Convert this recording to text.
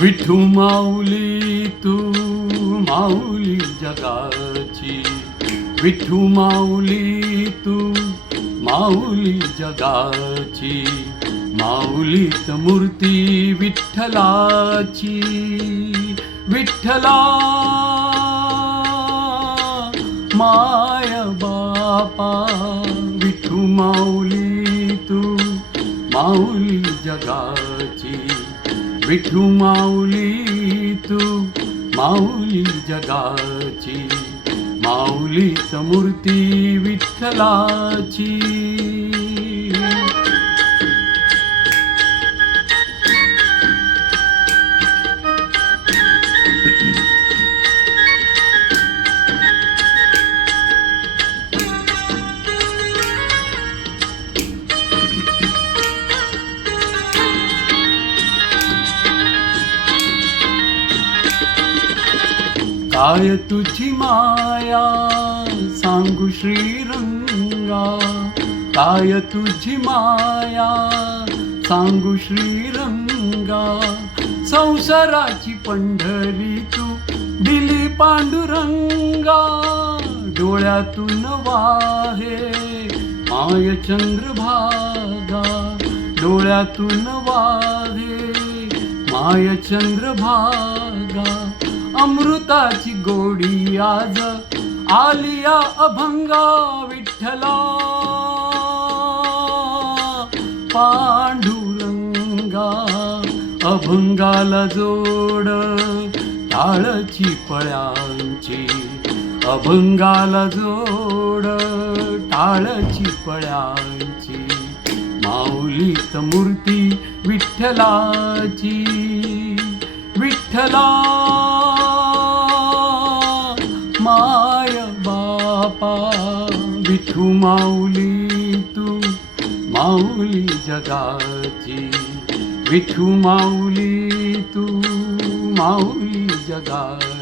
विठू माऊली तू माऊली जगाची, विठू माऊली तू माऊली जगाची, माऊलीत मूर्ती विठ्ठलाची. विठ्ठला माय बापा, विठू माऊली तू माऊली जगाची, विठू माऊली तू माऊली जगाची, माऊलीत मूर्ती विठ्ठलाची. काय तुझी माया सांगू श्रीरंगा, काय तुझी माया सांगू श्रीरंगा, संसाराची पंढरी तू दिली पांडुरंगा. डोळ्यातून वाहे माय चंद्रभागा, डोळ्यातून वाहे माय चंद्रभागा. अमृताची गोडी आज आलिया अभंगा, विठ्ठला पांडुरंगा. अभंगाला जोड टाळची पळ्यांची, अभंगाला जोड टाळची पळ्यांची, माऊलीत मूर्ती विठ्ठलाची. विठ्ठला माय बापा, विठू माऊली तू माऊली जगाची, विठू माऊली तू माऊली जगाची.